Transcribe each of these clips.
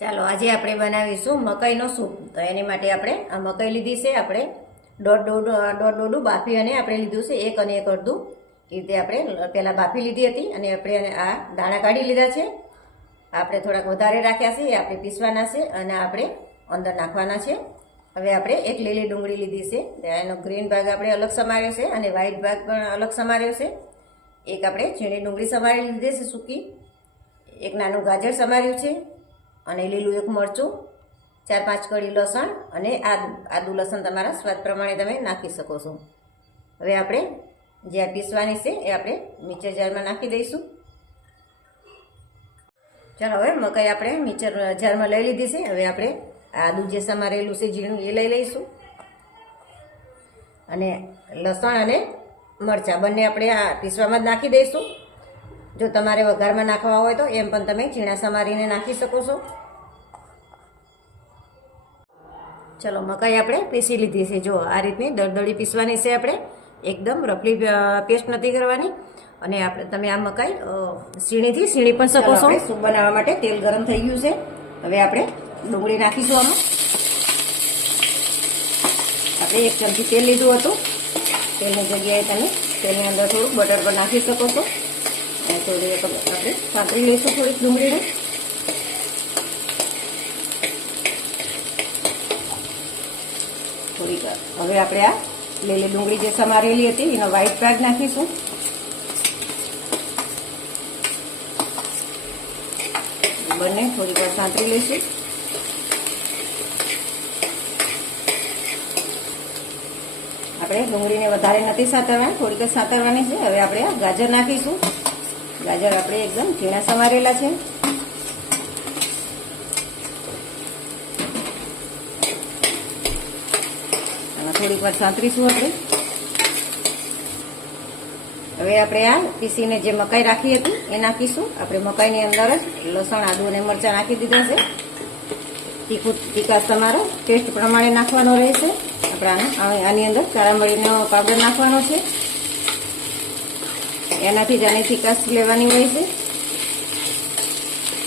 ચાલો, આજે આપણે બનાવીશું મકાઈનો સૂપ. તો એની માટે આપણે આ મકાઈ લીધી છે, આપણે દોઢ દોઢ દોઢ દોઢું બાફી અને આપણે લીધું છે એક અને એક અડધું. એ રીતે આપણે પહેલાં બાફી લીધી હતી અને આપણે આ દાણા કાઢી લીધા છે. આપણે થોડાક વધારે રાખ્યા છે, એ આપણે પીસવાના છે અને આપણે અંદર નાખવાના છે. હવે આપણે એક લીલી ડુંગળી લીધી છે. એનો ગ્રીન ભાગ આપણે અલગ સમાર્યો છે અને વ્હાઈટ ભાગ પણ અલગ સમાર્યો છે. એક આપણે ઝીણી ડુંગળી સમારી લીધી છે સૂકી. એક નાનું ગાજર સમાર્યું છે. અને લીલું એક મરચું, ચાર પાંચ કળી લસણ અને આદું આદું લસણ તમારા સ્વાદ પ્રમાણે તમે નાખી શકો છો. હવે આપણે જે આ પીસવાની છે એ આપણે મિક્સર જારમાં નાખી દઈશું. ચાલો હવે મકાઈ આપણે મિક્સર જારમાં લઈ લીધી છે. હવે આપણે આદું જે સમારેલું છે ઝીણું એ લઈ લઈશું. અને લસણ અને મરચાં બંને આપણે આ પીસવામાં જ નાખી દઈશું. જો તમારે વઘારમાં નાખવા હોય તો એમ પણ તમે ઝીણા સમારીને નાખી શકો છો. ચલો મકાઈ આપણે પીસી લીધી છે. જો આ રીતની દળદળી પીસવાની છે આપણે. એકદમ રફલી પેસ્ટ નથી કરવાની. અને આપણે તમે આ મકાઈ સીણીથી સીણી પણ શકો છો. સૂપ બનાવવા માટે તેલ ગરમ થઈ ગયું છે. હવે આપણે ડુંગળી નાખીશું આમાં. આપણે એક ચમચી તેલ લીધું હતું. તેલની જગ્યાએ તમે તેલની અંદર થોડું બટર પણ નાખી શકો છો. અને થોડી આપણે સાંતળી લઈશું થોડીક ડુંગળીને. થોડીક, હવે આપણે આ લીલી ડુંગળી જે સમારેલી હતી, એનો વ્હાઈટ ભાગ નાખીશું. બંને થોડીક વાર સાંતળી લઈશું. આપણે ડુંગળીને વધારે નથી સાતરવાની થોડીક જ સાતરવાની છે. હવે આપણે ગાજર નાખીશું. ગાજર આપણે એકદમ ઝીણા સમારેલા છે. અને થોડીક વાર સાંતરીશું આપણે. હવે આપણે આ પીસીને જે મકાઈ રાખી હતી એ નાખીશું. આપણે મકાઈની અંદર જ લસણ, આદુ અને મરચાં નાખી દીધા છે. તીખું, તીખા તમારો ટેસ્ટ પ્રમાણે નાખવાનો રહેશે. આપણે આની અંદર કાળા મરીનો પાવડર નાખવાનો છે. એનાથી જ આની લેવાની હોય છે.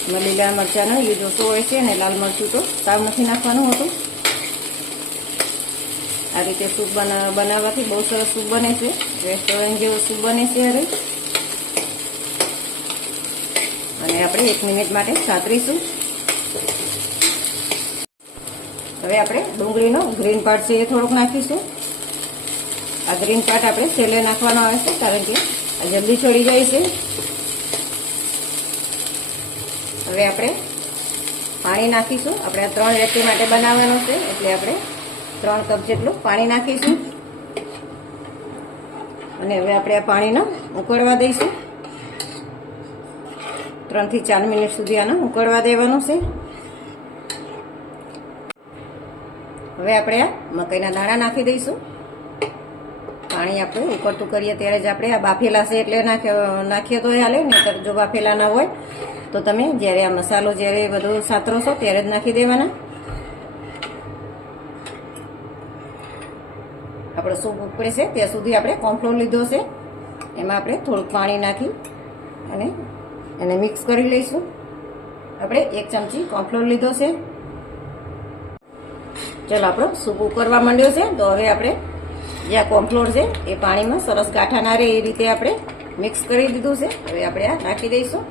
એમાં લીલા મરચાંનો યુઝ ઓછો હોય છે અને લાલ મરચું તો સાવ નથી નાખવાનું હોતું. આ રીતે સૂપ બનાવવાથી બહુ સરસ સૂપ બને છે. રેસ્ટોરન્ટ જેવો સૂપ બને છે હવે. અને આપણે એક મિનિટ માટે સાતરીશું હવે આપણે ડુંગળીનો ગ્રીન પાર્ટ છે એ થોડોક નાખીશું. આ ગ્રીન પાર્ટ આપણે છેલ્લે નાખવાનો આવે છે, કારણ કે જલ્દી છોડી જાય છે. હવે આપણે પાણી નાખીશું. આપણે આ ત્રણ વ્યક્તિ માટે બનાવવાનું છે, એટલે આપણે ત્રણ કપ જેટલું પાણી નાખીશું. અને હવે આપણે આ પાણીને ઉકળવા દઈશું. ત્રણથી ચાર મિનિટ સુધી આને ઉકળવા દેવાનું છે. હવે આપણે આ મકાઈના દાણા નાખી દઈશું. પાણી આપણે ઉકળતું કરીએ ત્યારે જ આપણે આ બાફેલા છે એટલે નાખીએ તો હાલે નહીં જો બાફેલા ના હોય, તો તમે જ્યારે આ મસાલો જ્યારે બધું સાતરો છો ત્યારે જ નાખી દેવાના. આપણો સૂપ ઉકળે છે, ત્યાં સુધી આપણે કોર્નફ્લોર લીધો છે. એમાં આપણે થોડુંક પાણી નાખી અને એને મિક્સ કરી લઈશું. આપણે એક ચમચી કોર્નફ્લોર લીધો છે. ચલો, આપણો સૂપ ઉકળવા માંડ્યો છે, તો હવે આપણે જે આ કોર્નફ્લોર છે, એ પાણીમાં સરસ ગાંઠા ના રહે એ રીતે આપણે મિક્સ કરી દીધું છે. હવે આપણે આ નાખી દઈશું.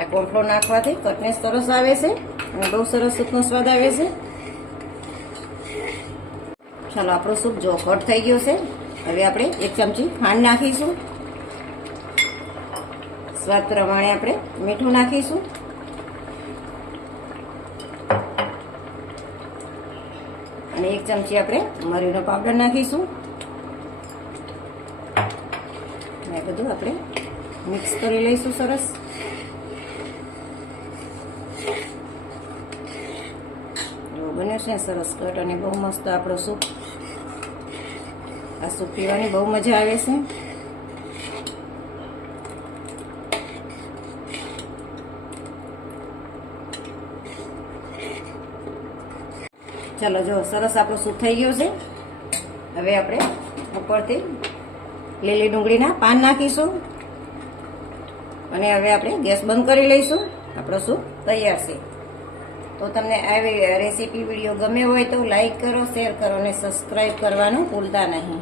આ કોર્નફ્લોર નાખવાથી કટનેસ સરસ આવે છે અને બહુ સરસ સૂપનો સ્વાદ આવે છે. ચાલો, આપણો સૂપ જો કટ થઈ ગયો છે, હવે આપણે એક ચમચી ખાંડ નાખીશું. સ્વાદ પ્રમાણે આપણે મીઠું નાખીશું. અને એક ચમચી આપણે મરીનો પાવડર નાખીશું. અને બધું આપણે મિક્સ કરી લઈશું સરસ. બને છે સરસ કટ અને બહુ મસ્ત આપણો સૂપ. આ સૂપ પીવાની બહુ મજા આવે છે. ચાલો જો, સરસ આપણું સૂપ થઈ ગયું છે. હવે આપણે ઉપરથી લીલી ડુંગળીના પાન નાખીશું. અને હવે આપણે ગેસ બંધ કરી લઈશું. આપણો સૂપ તૈયાર છે. તો તમને આવી રેસીપી વીડિયો ગમે હોય તો લાઈક કરો, શેર કરો અને સબસ્ક્રાઈબ કરવાનું ભૂલતા નહીં.